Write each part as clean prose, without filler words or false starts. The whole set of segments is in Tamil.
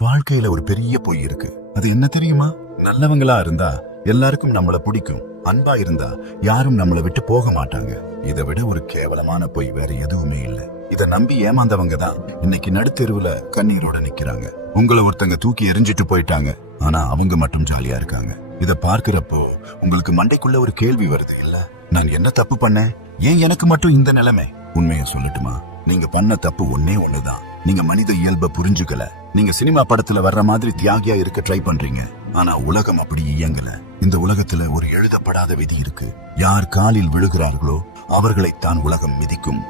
வாழ்க்கையில ஒரு பெரிய பொய் இருக்கு. அது என்ன தெரியுமா? நல்லவங்களா இருந்தா எல்லாருக்கும் நம்மள பிடிக்கும், அன்பா இருந்தா யாரும் நம்மள விட்டு போக மாட்டாங்க. இதை விட ஒரு கேவலமான பொய் வேற எதுவுமே இல்ல. இத நம்பி ஏமாந்தவங்க தான் இன்னைக்கு நடுத்தெருவுல கண்ணீரோட நிக்கிறாங்க. உங்களை ஒருத்தங்க தூக்கி எரிஞ்சிட்டு போயிட்டாங்க, ஆனா அவங்க மட்டும் ஜாலியா இருக்காங்க. இத பார்க்கிறப்போ உங்களுக்கு மண்டைக்குள்ள ஒரு கேள்வி வருது இல்ல, நான் என்ன தப்பு பண்ணேன், ஏன் எனக்கு மட்டும் இந்த நிலைமை? உண்மையை சொல்லட்டுமா, நீங்க பண்ண தப்பு ஒன்னே ஒண்ணுதான். நீங்க மனித இயல்பை புரிஞ்சுக்கல. நீங்க சினிமா படத்துல வர்ற மாதிரி தியாகியா இருக்க ட்ரை பண்றீங்க, ஆனா உலகம் அப்படி இயங்கல. இந்த உலகத்துல ஒரு எழுதப்படாத விதி இருக்கு. யார் காலில் விழுகிறார்களோ அவர்களைத்தான் உலகம் மிதிக்கும்.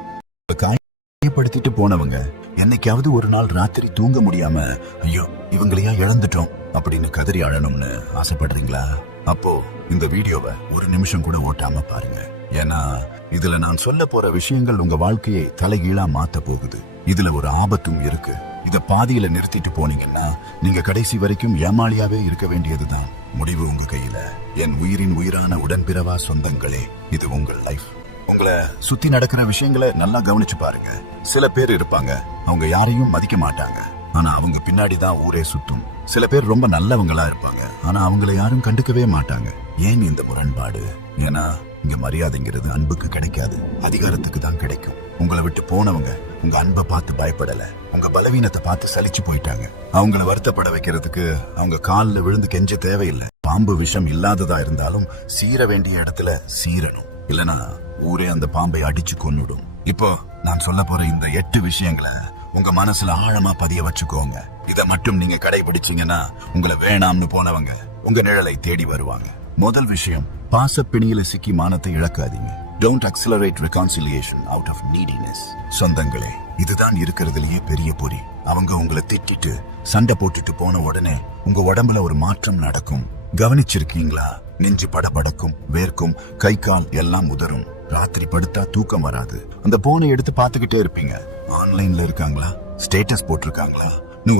காயப்படுத்திட்டு போனவங்க என்னைக்காவது ஒரு நாள் ராத்திரி தூங்க முடியாம ஐயோ இவங்களையா இழந்துட்டோம் அப்படின்னு கதறி அழணும்னு ஆசைப்படுறீங்களா? அப்போ இந்த வீடியோவை ஒரு நிமிஷம் கூட ஓட்டாம பாருங்க. ஏன்னா இதுல நான் சொல்ல போற விஷயங்கள் உங்க வாழ்க்கையை தலைகீழா மாத்த போகுது. இதுல ஒரு ஆபத்தும் இருக்கு. இத பாதியில நிறுத்திட்டு போனீங்கன்னா நீங்க கடைசி வரைக்கும் ஏமாளியாவே இருக்க வேண்டியதுதான். முடிவு உங்க கையில. என் உயிரின் உயிரான உடன்பிறவா சொந்தங்களே, இது உங்கள் லைஃப். உங்களை சுத்தி நடக்கிற விஷயங்களை நல்லா கவனிச்சு பாருங்க. சில பேர் இருப்பாங்க, அவங்க யாரையும் மதிக்க மாட்டாங்க, ஆனா அவங்க பின்னாடிதான் ஊரே சுத்தும். சில பேர் ரொம்ப நல்லவங்களா இருப்பாங்க, ஆனா அவங்கள யாரும் கண்டுக்கவே மாட்டாங்க. ஏன் இந்த முரண்பாடு? ஏன்னா இங்க மரியாதைங்கிறது அன்புக்கு கிடைக்காது, அதிகாரத்துக்கு தான் கிடைக்கும். உங்களை விட்டு போனவங்க உங்க அன்பை பார்த்து பயப்படல, உங்க பலவீனத்தை பார்த்து சலிச்சு போயிட்டாங்க. அவங்கள வருத்தப்பட வைக்கிறதுக்கு அவங்க காலில் விழுந்து கெஞ்ச தேவையில்லை. பாம்பு விஷம் இல்லாததா இருந்தாலும் சீர வேண்டிய இடத்துல சீரணும், இல்லனா ஊரே அந்த பாம்பை அடிச்சு கொன்னுடும். இப்போ நான் சொல்ல போற இந்த 8 விஷயங்களை உங்க மனசுல ஆழமா பதிய வச்சுக்கோங்க. இத மட்டும் நீங்க கடைபிடிச்சீங்கன்னா உங்களை வேணாம்னு போனவங்க உங்க நிழலை தேடி வருவாங்க. முதல் விஷயம், பாசப்பிணியில சிக்கி மானத்தை இழக்காதீங்க. Don't accelerate reconciliation out of neediness. சொந்தங்களே, இதுதான் இருக்கிறதுலயே பெரிய பொறி. அவங்க உங்களை திட்டிட்டு சண்டை போட்டுட்டு போன உடனே உங்க உடம்புல ஒரு மாற்றம் நடக்கும். கவனிச்சிருக்கீங்களா? நெஞ்சு படபடக்கும், வேர்க்கும், கை கால் எல்லாம் உதறும். ராத்திரி படுத்தா தூக்கம் வராது. அந்த போனை எடுத்து பாத்துக்கிட்டே இருப்பீங்க. ஆன்லைன்ல இருக்காங்களா, ஸ்டேட்டஸ் போட்டிருக்காங்களா,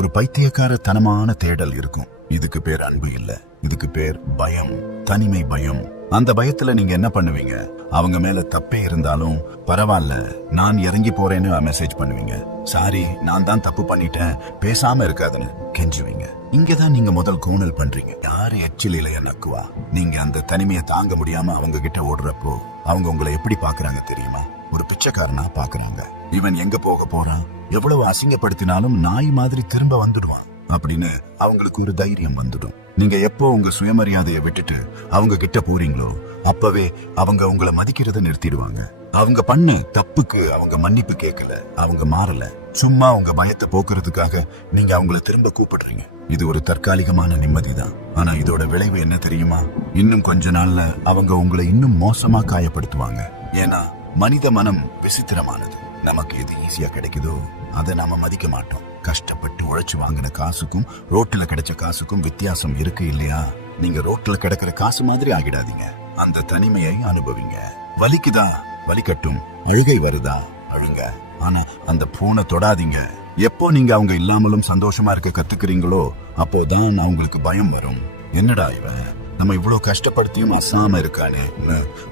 ஒரு பைத்தியக்கார தனமான தேடல் இருக்கும். இதுக்கு பேர் அன்பு இல்ல, இதுக்கு பேர் பயம், தனிமை பயம். அந்த பயத்துல நீங்க என்ன பண்ணுவீங்க? அவங்க மேல தப்பே இருந்தாலும் பரவாயில்ல நான் இறங்கி போறேன்னு மெசேஜ் பண்ணுவீங்க. சாரி நான் தான் தப்பு பண்ணிட்டேன், பேசாம இருக்காதுன்னு கெஞ்சுவீங்க. இங்கதான் நீங்க முதல் கோணல் பண்றீங்க. யாரு எச்சில் இலைய நக்குவா? நீங்க அந்த தனிமையை தாங்க முடியாம அவங்க கிட்ட ஓடுறப்போ அவங்க உங்களை எப்படி பாக்குறாங்க தெரியுமா? ஒரு பிச்சைக்காரனா பாக்குறாங்க. இவன் எங்க போக போறான், எவ்வளவு அசிங்கப்படுத்தினாலும் நாய் மாதிரி திரும்ப வந்துடுவான் அப்படின்னு அவங்களுக்கு ஒரு தைரியம் வந்துடும். நீங்க எப்போ உங்க சுயமரியாதையை விட்டுட்டு அவங்க கிட்ட போறீங்களோ அப்பவே அவங்க உங்களை மதிக்கிறத நிறுத்திடுவாங்க. அவங்க பண்ண தப்புக்கு அவங்க மன்னிப்பு கேட்கல, அவங்க மாறல. சும்மா உங்க பயத்தை போக்குறதுக்காக நீங்க அவங்கள திரும்ப கூப்பிடுறீங்க. இது ஒரு தற்காலிகமான நிம்மதிதான். ஆனா இதோட விளைவு என்ன தெரியுமா? இன்னும் கொஞ்ச நாள்ல அவங்க உங்களை இன்னும் மோசமா காயப்படுத்துவாங்க. ஏன்னா மனித மனம் விசித்திரமானது. நமக்கு எது ஈஸியா கிடைக்குதோ அதை நாம மதிக்க மாட்டோம். கஷ்டப்பட்டு உழைச்சு வாங்கின காசுக்கும் ரோட்ல கிடைச்ச காசுக்கும் வித்தியாசம் இருக்கு இல்லையா? நீங்க ரோட்ல கிடைக்கிற காசு மாதிரி ஆகிடாதீங்க. அந்த தனிமையை அனுபவிங்க. வலிக்குதா, வலிக்கட்டும். அழுகை வருதா, அழுங்க. ஆனா அந்த பூனை தொடாதீங்க. எப்போ நீங்க அவங்க இல்லாமலும் சந்தோஷமா இருக்க கத்துக்கிறீங்களோ அப்போதான் அவங்களுக்கு பயம் வரும். என்னடா இவன் நம்ம இவ்வளவு கஷ்டப்படுத்தியும் அசாம இருக்கானே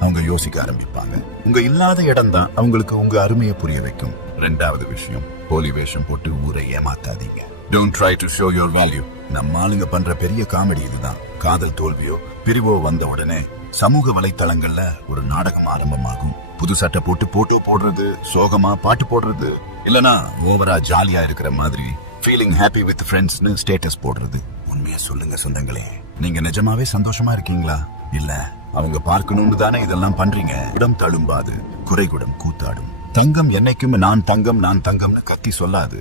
அவங்க யோசிக்க ஆரம்பிப்பாங்க. உங்க இல்லாத இடம் தான் அவங்களுக்கு உங்க அருமையை புரிய வைக்கும். 2வது விஷயம், போலி வேஷம் போட்டு ஊரை ஏமாத்தாதீங்க. Don't try to show your value. நம்ம ஆளுங்க பண்ற பெரிய காமெடி இதுதான். காதல் தோல்வியோ பிரிவோ வந்த உடனே சமூக வலைத்தளங்கள்ல ஒரு நாடகம் ஆரம்பமாகும். புது சட்டை போட்டு போட்டோ போடுறது, சோகமா பாட்டு போடுறது, இல்லனா ஓவரா ஜாலியா இருக்கிற மாதிரி ஃபீலிங் ஹாப்பி வித் ஃப்ரெண்ட்ஸ்னு ஸ்டேட்டஸ் போடுறது. உண்மையா சொல்லுங்க சொந்தங்களே, நீங்க நிஜமாவே சந்தோஷமா இருக்கீங்களா? இல்ல அவங்க பார்க்கணும்னு தானே இதெல்லாம் பண்றீங்க. குடம் தழும்பாது, குறைகுடம் கூத்தாடும். தங்கம் என்னைக்கும் நான் தங்கம் நான் தங்கம்னு கத்தி சொல்லாது,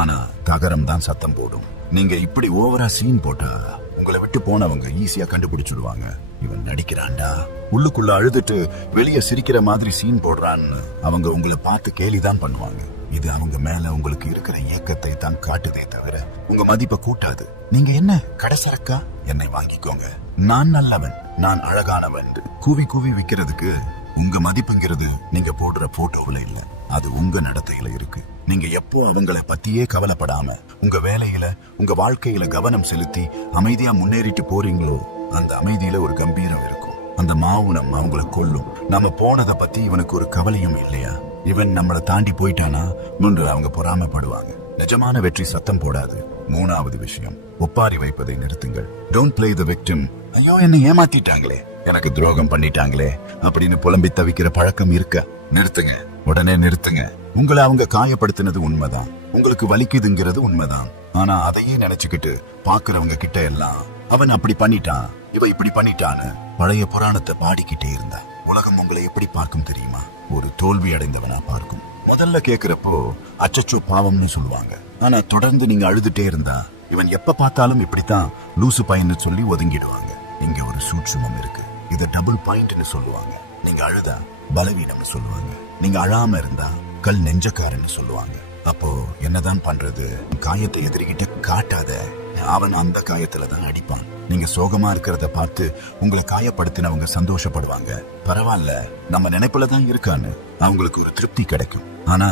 ஆனா தகரம் தான் சத்தம் போடும். நீங்க இப்படி ஓவரா சீன் போட்டா உங்களை விட்டு போனவங்க ஈஸியா கண்டுபிடிச்சிடுவாங்க. இவன் நடிக்கிறான்டா, உள்ளுக்குள்ள அழுதுட்டு வெளியே சிரிக்கிற மாதிரி சீன் போடுறான்னு அவங்க உங்களை பார்த்து கேலிதான் பண்ணுவாங்க. இது அவங்க மேல உங்களுக்கு இருக்கிற இயக்கத்தை தான் காட்டுதே தவிர உங்க மதிப்பை கூட்டாது. நீங்க என்ன கடைசரக்கா? என்னை வாங்கிக்கோங்க, நான் நல்லவன், நான் அழகானவன் கூவி கூவி விக்கிறதுக்கு உங்க மதிப்புங்கிறது நீங்க போடுற போட்டோவில் இல்ல, அது உங்க நடத்தையில இருக்கு. நீங்க எப்போ அவங்கள பத்தியே கவலைப்படாம உங்க வேலையில உங்க வாழ்க்கையில கவனம் செலுத்தி அமைதியா முன்னேறிட்டு போறீங்களோ அந்த அமைதியில ஒரு கம்பீரம் இருக்கும். அந்த மௌனம் அவங்களை கொல்லும். நம்ம போனதை பத்தி இவனுக்கு ஒரு கவலையும் இல்லையா? இவன் நம்மளை தாண்டி போயிட்டானா முன்று அவங்க பொறாமப்படுவாங்க. நிஜமான வெற்றி சத்தம் போடாது. மூணாவது விஷயம், ஒப்பாரி வைப்பதை நிறுத்துங்கள். Don't play the victim. ஐயோ என்னை ஏமாத்திட்டாங்களே, எனக்கு துரோகம் பண்ணிட்டாங்களே அப்படின்னு புலம்பி தவிக்கிற பழக்கம் இருக்க நிறுத்துங்க. உடனே நிறுத்துங்க. உங்களை அவங்க காயப்படுத்தினது உண்மைதான், உங்களுக்கு வலிக்குதுங்கிறது உண்மைதான். ஆனா அதையே நினைச்சுக்கிட்டு பாக்குறவங்க கிட்ட எல்லாம் அவன் அப்படி பண்ணிட்டான், இவ இப்படி பண்ணிட்டான்னு பழைய புராணத்தை பாடிக்கிட்டே இருந்தா உலகம் உங்களை எப்படி பார்க்கும் தெரியுமா? ஒரு தோல்வி அடைந்தவனா பார்க்கும். முதல்ல கேக்குறப்போ அச்சச்சோ பாவம்னு சொல்லுவாங்க. ஆனா தொடர்ந்து நீங்க அழுதுட்டே இருந்தா இவன் எப்ப பார்த்தாலும் இப்படித்தான் லூசு பையன்னு சொல்லி ஒதுங்கிடுவாங்க. இங்க ஒரு சூட்சுமம் இருக்கு. இத டபுள் பாயிண்ட்னு சொல்லுவாங்க. நீங்க அழுதா பலவீனம்னு சொல்லுவாங்க, நீங்க அழாம இருந்தா கல் நெஞ்சக்காரன்னு சொல்லுவாங்க. அப்போ என்னதான் பண்றது? காயத்தை எதிரிகிட்ட காட்டாத, அவன் அந்த காயத்துல தான் அடிப்பான். நீங்க சோகமா இருக்கிறத பார்த்து உங்களை காயப்படுத்தினவங்க சந்தோஷப்படுவாங்க. பரவாயில்ல, நம்ம நினைப்புல தான் இருக்கான்னு அவங்களுக்கு ஒரு திருப்தி கிடைக்கும். ஆனா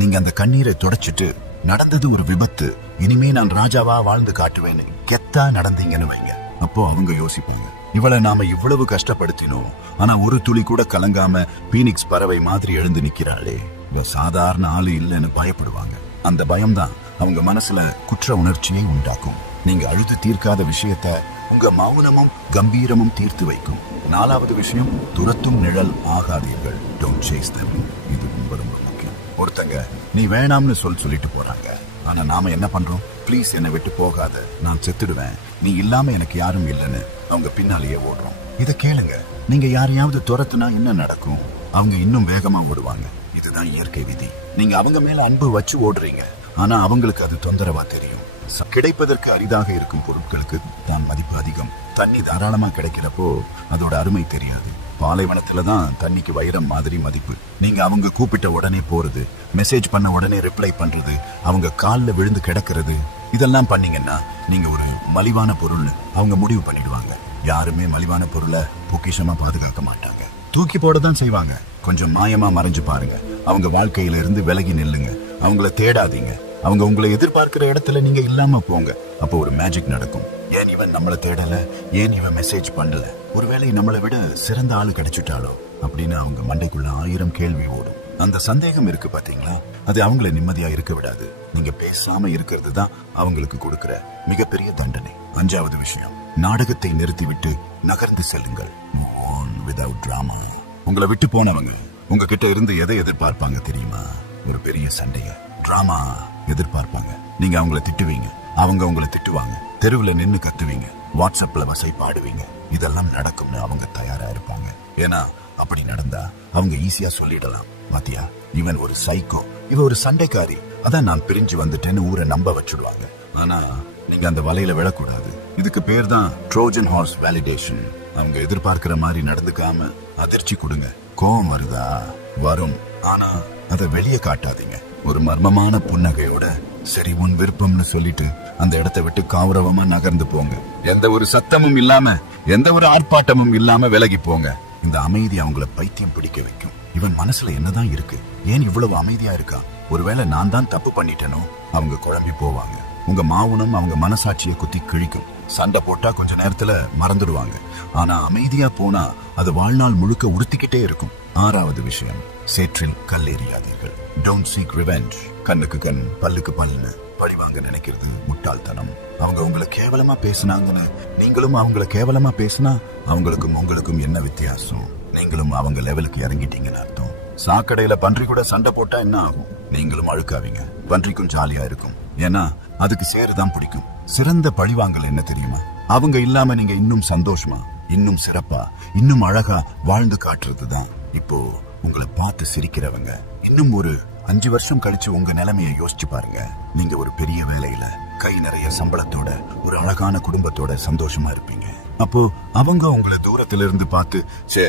நீங்க அந்த கண்ணீரை தொடச்சிட்டு நடந்தது ஒரு விபத்து, இனிமே நான் ராஜாவா வாழ்ந்து காட்டுவேன்னு கெத்தா நடந்தீங்கன்னு வைங்க. அப்போ அவங்க யோசிப்பாங்க, இவளை நாம இவ்வளவு கஷ்டப்படுத்தினோம், ஆனா ஒரு துளி கூட கலங்காம பீனிக்ஸ் பறவை மாதிரி எழுந்து நிக்கிறாளே, இவ சாதாரண ஆளு இல்லைன்னு பயப்படுவாங்க. அந்த பயம்தான் அவங்க மனசுல குற்ற உணர்ச்சியை உண்டாக்கும். நீங்க அழுது தீர்க்காத விஷயத்த உங்க மௌனமும் கம்பீரமும் தீர்த்து வைக்கும். நாலாவது விஷயம், துரத்தும் நிழல் ஆகாதீர்கள். Don't chase them. இது ரொம்ப ரொம்ப முக்கியம். ஒருத்தங்க நீ வேணாம்னு சொல்லிட்டு போறாங்க, ஆனா நாம என்ன பண்றோம்? ப்ளீஸ் என்னை விட்டு போகாத, நான் செத்துடுவேன், நீ இல்லாம எனக்கு யாரும் இல்லைன்னு அவங்க பின்னாலேயே ஓடுறோம். இத கேளுங்க, நீங்க யாரையாவது துரத்துனா என்ன நடக்கும்? அவங்க இன்னும் வேகமா ஓடுவாங்க. இதுதான் இயற்கை விதி. நீங்க அவங்க மேல அன்பு வச்சு ஓடுறீங்க, ஆனா அவங்களுக்கு அது தொந்தரவா தெரியும். கிடைப்பதற்கு அரிதாக இருக்கும் பொருட்களுக்கு தான் மதிப்பு அதிகம். தண்ணி தாராளமா கிடைக்கிறப்போ அதோட அருமை தெரியாது. பாலைவனத்துல தான் தண்ணிக்கு வைரம் மாதிரி மதிப்பு. நீங்க அவங்க கூப்பிட்ட உடனே போறது, மெசேஜ் பண்ண உடனே ரிப்ளை பண்றது, அவங்க காலில் விழுந்து கிடக்கிறது, இதெல்லாம் பண்ணீங்கன்னா நீங்க ஒரு மலிவான பொருள்னு அவங்க முடிவு பண்ணிடுவாங்க. யாருமே மலிவான பொருளை பொக்கிஷமா பாதுகாக்க மாட்டாங்க, தூக்கி போடதான் செய்வாங்க. கொஞ்சம் மாயமா மறைஞ்சு பாருங்க. அவங்க வாழ்க்கையில இருந்து விலகி நில்லுங்க. அவங்கள தேடாதீங்க. அவங்க உங்களை எதிர்பார்க்கிற இடத்துல நீங்க இல்லாம போங்க. அப்போ ஒரு மேஜிக் நடக்கும். ஏன் இவன் நம்மளை தேடல, ஏன் இவன் மெசேஜ் பண்ணல, ஒருவேளை நம்மளை விட சிறந்த ஆளு கிடைச்சிட்டாலோ அப்படின்னு அவங்க மண்டைக்குள்ள 1000 கேள்வி ஓடும். அந்த சந்தேகம் இருக்கு பாத்தீங்களா, அது அவங்களை நிம்மதியா இருக்க விடாது. நீங்க பேசாம இருக்கிறது தான் அவங்களுக்கு கொடுக்கிற மிகப்பெரிய தண்டனை. அஞ்சாவது விஷயம், நாடகத்தை நிறுத்திவிட்டு நகர்ந்து செல்லுங்கள். Move on without drama. உங்களை விட்டு போனவங்க உங்ககிட்ட இருந்து எதை எதிர்பார்ப்பாங்க தெரியுமா? ஒரு பெரிய சண்டைய, டிராமா எதிர்பார்ப்பாங்க. நீங்க அவங்கள திட்டுவீங்க, அவங்க உங்களை திட்டுவாங்க, தெருவுல நின்னு கத்துவீங்க, வாட்ஸ்அப்ல வசை பாடுவீங்க. இதெல்லாம் நடக்கும்னு அவங்க தயாரா இருப்பாங்க. ஏன்னா அப்படி நடந்தா அவங்க ஈஸியா சொல்லிடலாம், பாத்தியா இவன் ஒரு சைக்கோ, இவ ஒரு சண்டைக்காரி, அதான் நான் பிரிஞ்சு வந்துட்டேன்னு ஊரை நம்ப வச்சுடுவாங்க. ஆனா நீங்க அந்த வலையில விழக்கூடாது. இதுக்கு பேர் தான் ட்ரோஜன் ஹார்ஸ் வேலிடேஷன். அவங்க எதிர்பார்க்கிற மாதிரி நடந்துக்காம அதிர்ச்சி கொடுங்க. கோபம் வருதா? வரும், ஆனா அதை வெளியே காட்டாதீங்க. ஒரு மர்மமான புன்னகையோட சரி உன் விருப்பம்னு சொல்லிட்டு அந்த இடத்தை விட்டு கௌரவமா நகர்ந்து போங்க. எந்த ஒரு சத்தமும் இல்லாம, எந்த ஒரு ஆர்ப்பாட்டமும் இல்லாம விலகி போங்க. இந்த அமைதி அவங்கள பைத்தியம் பிடிக்க வைக்கும். இவன் மனசுல என்னதான் இருக்கு, ஏன் இவ்வளவு அமைதியா இருக்கா, ஒருவேளை நான் தான் தப்பு பண்ணிட்டேனோ அவங்க குழம்பி போவாங்க. உங்க மௌனம் அவங்க மனசாட்சியை குத்தி கிழிக்கும். சண்டை போட்டா கொஞ்ச நேரத்துல மறந்துடுவாங்க, ஆனா அமைதியா போனா அது வாழ்நாள் முழுக்க உறுத்திக்கிட்டே இருக்கும். ஆறாவது விஷயம், சேற்றில் கல் எறியாதீர்கள். Don't seek revenge. கண்ணுக்கு கண் பல்லுக்கு பல்லுன்னு பழிவாங்க நினைக்கிறது முட்டாள்தனம். அவங்க உங்களை கேவலமா பேசினாங்கன்னு நீங்களும் அவங்கள கேவலமா பேசினா அவங்களுக்கும் உங்களுக்கும் என்ன வித்தியாசம்? நீங்களும் அவங்க லெவலுக்கு இறங்கிட்டீங்கன்னு அர்த்தம். சாக்கடையில பன்றி கூட சண்டை போட்டா என்ன ஆகும்? நீங்களும் அழுக்காவீங்க, பன்றிக்கும் ஜாலியா இருக்கும். ஏன்னா அதுக்கு சேருதான் பிடிக்கும். சிறந்த பழிவாங்கல் என்ன தெரியுமா? அவங்க இல்லாம நீங்க இன்னும் சந்தோஷமா, இன்னும் சிறப்பா, இன்னும் அழகா வாழ்ந்து காட்டுறதுதான். இப்போ உங்களை பார்த்து சிரிக்கிறவங்க இன்னும் ஒரு 5 வருஷம் கழிச்சு உங்க நிலைமையை யோசிச்சு பாருங்க. நீங்க ஒரு பெரிய வேலையில கை நிறைய சம்பளத்தோட ஒரு அழகான குடும்பத்தோட சந்தோஷமா இருப்பீங்க. அப்போ அவங்க உங்களை தூரத்துல இருந்து பார்த்து சே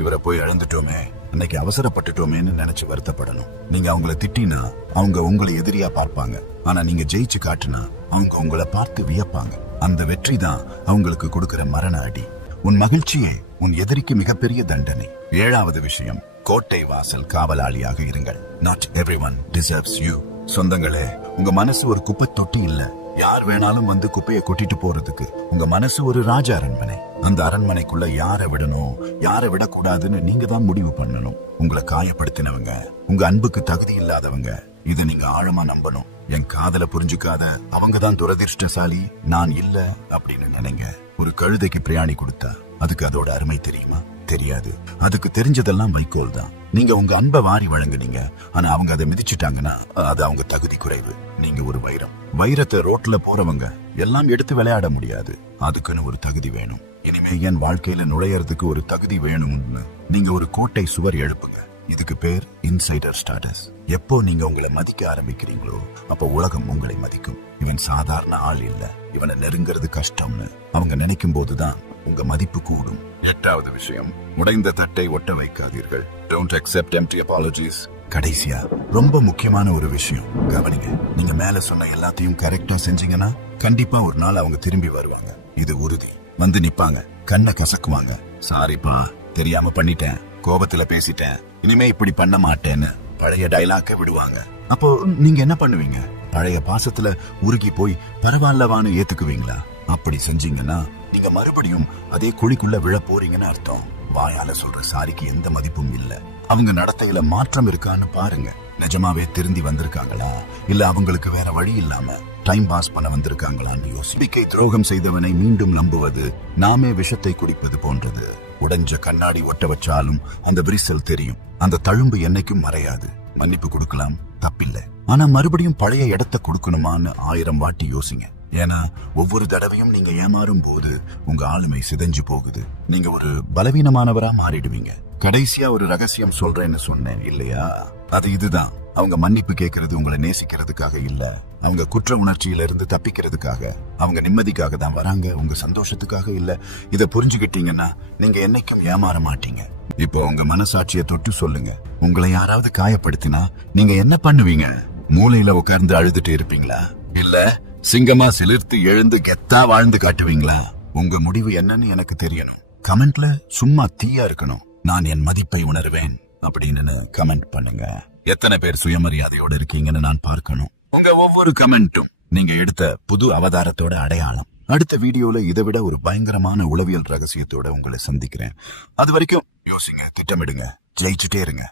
இவரை போய் இழந்துட்டோமே, அன்னைக்கு அவசரப்பட்டுட்டோமேன்னு நினைச்சு வருத்தப்படணும். நீங்க அவங்கள திட்டினா அவங்க உங்களை எதிரியா பார்ப்பாங்க, ஆனா நீங்க ஜெயிச்சு காட்டுனா அவங்க உங்களை பார்த்து வியப்பாங்க. அந்த வெற்றி தான் அவங்களுக்கு கொடுக்கிற மரண அடி. உன் மகிழ்ச்சியே உன் எதிரிக்கு மிகப்பெரிய தண்டனை. ஏழாவது விஷயம், கோட்டை வாசல் காவலாளியாக இருங்கள். Not everyone deserves you. சொந்தங்களே, உங்க மனசு ஒரு குப்பை தொட்டி இல்ல. யார் வேணாலும் வந்து குப்பையை கொட்டிட்டு போறதுக்கு. உங்க மனசு ஒரு ராஜ அரண்மனை. அந்த அரண்மனைக்குள்ள யாரை விடணும், யாரை விடக்கூடாதுன்னு நீங்க தான் முடிவு பண்ணணும். உங்களை காயப்படுத்தினவங்க, உங்க அன்புக்கு தகுதி இல்லாதவங்க, இத நீங்க ஆழமா நம்பணும். என் காதல புரிஞ்சுக்காத அவங்க தான் துரதிர்ஷ்டசாலி, நான் இல்ல அப்படின்னு நினைங்க. ஒரு கழுதைக்கு பிரியாணி கொடுத்தா அதுக்கு அதோட அருமை தெரியுமா? தெரியாது. அதுக்கு தெரிஞ்சதெல்லாம் வைக்கோல் தான். நீங்க உங்க அன்பை வாரி வழங்குனீங்க, ஆனா அவங்க அதை மிதிச்சுட்டாங்கன்னா அது அவங்க தகுதி குறைவு. நீங்க ஒரு வைரம். வைரத்தை ரோட்ல போறவங்க எல்லாம் எடுத்து விளையாட முடியாது. அதுக்குன்னு ஒரு தகுதி வேணும். இனிமே என் வாழ்க்கையில நுழையறதுக்கு ஒரு தகுதி வேணும்னு நீங்க ஒரு கோட்டை சுவர் எழுப்புங்க. இதுக்கு பேர் இன்சைடர் ஸ்டேட்டஸ். எப்போ நீங்க உங்களை மதிக்க ஆரம்பிக்கிறீங்களோ அப்ப உலகம் உங்களை மதிக்கும். இவன் சாதாரண ஆள் இல்ல, இவனை நெருங்கிறது கஷ்டம்னு அவங்க நினைக்கும் போதுதான் உங்க மதிப்பு கூடும். 8வது விஷயம், உடைந்த தட்டை ஒட்ட வைக்காதீர்கள். Don't accept empty apologies. கடைசியா ரொம்ப முக்கியமான ஒரு விஷயம் கவனிங்க. நீங்க மேல சொன்ன எல்லாத்தையும் கரெக்டா செஞ்சீங்கன்னா கண்டிப்பா ஒரு நாள் அவங்க திரும்பி வருவாங்க. இது உறுதி. வந்து நிப்பாங்க, கண்ணை கசக்குவாங்க. சாரிப்பா, தெரியாம பண்ணிட்டேன், கோபத்துல பேசிட்டேன், இனிமே இப்படி பண்ண மாட்டேன்னு பழைய டைலாக்க விடுவாங்க. அப்போ நீங்க என்ன பண்ணுவீங்க? பழைய பாசத்துல உருகி போய் பரவாயில்லவான்னு ஏத்துக்குவீங்களா? அப்படி செஞ்சீங்கன்னா நீங்க மறுபடியும் அதே குழிக்குள்ள விழ போறீங்கன்னு அர்த்தம். வாயால சொல்ற சாரிக்கு எந்த மதிப்பும் இல்ல. அவங்க நடத்தையில மாற்றம் இருக்கான்னு பாருங்க. நிஜமாவே திருந்தி வந்திருக்காங்களா, இல்ல அவங்களுக்கு வேற வழி இல்லாம டைம் பாஸ் பண்ண வந்திருக்காங்களான்னு யோசிக்கை. துரோகம் செய்தவனை மீண்டும் நம்புவது நாமே விஷத்தை குடிப்பது போன்றது. உடைஞ்ச கண்ணாடி ஒட்ட வச்சாலும் அந்த விரிசல் தெரியும். அந்த தழும்பு என்னைக்கும் மறையாது. மன்னிப்பு கொடுக்கலாம், தப்பில்லை. ஆனா மறுபடியும் பழைய இடத்தை கொடுக்கணுமான்னு 1000 வாட்டி யோசிங்க. ஏன்னா ஒவ்வொரு தடவையும் நீங்க ஏமாறும் போது உங்க ஆளுமை சிதைஞ்சு போகுது. நீங்க ஒரு பலவீனமானவரா மாறிடுவீங்க. கடைசியா ஒரு ரகசியம் சொல்றேன்னு சொன்னேன் இல்லையா? அது இதுதான். அவங்க மன்னிப்பு கேட்கறது உங்களை நேசிக்கிறதுக்காக இல்ல, அவங்க குற்ற உணர்ச்சியில இருந்து தப்பிக்கிறதுக்காக. அவங்க நிம்மதிக்காக தான் வராங்க, உங்க சந்தோஷத்துக்காக இல்ல. இத புரிஞ்சுக்கிட்டீங்கன்னா நீங்க என்னைக்கும் ஏமாற மாட்டீங்க. இப்போ உங்க மனசாட்சியை தொட்டு சொல்லுங்க. உங்களை யாராவது காயப்படுத்தினா நீங்க என்ன பண்ணுவீங்க? மூலையில உட்கார்ந்து அழுதுட்டு இருப்பீங்களா, இல்ல சிங்கமா சிலிர்த்து எழுந்து கெத்தா வாழ்ந்து காட்டுவீங்களா? உங்க முடிவு என்னன்னு எனக்கு தெரியணும். கமெண்ட்ல சும்மா தீயா இருக்கணும். நான் என் மதிப்பை உணர்வேன் அப்படின்னு கமெண்ட் பண்ணுங்க. எத்தனை பேர் சுயமரியாதையோட இருக்கீங்கன்னு நான் பார்க்கணும். உங்க ஒவ்வொரு கமெண்ட்டும் நீங்க எடுத்த புது அவதாரத்தோட அடையாளம். அடுத்த வீடியோல இதை விட ஒரு பயங்கரமான உளவியல் ரகசியத்தோட உங்களை சந்திக்கிறேன். அது வரைக்கும் யோசிங்க, திட்டமிடுங்க, ஜெயிச்சுட்டே இருங்க.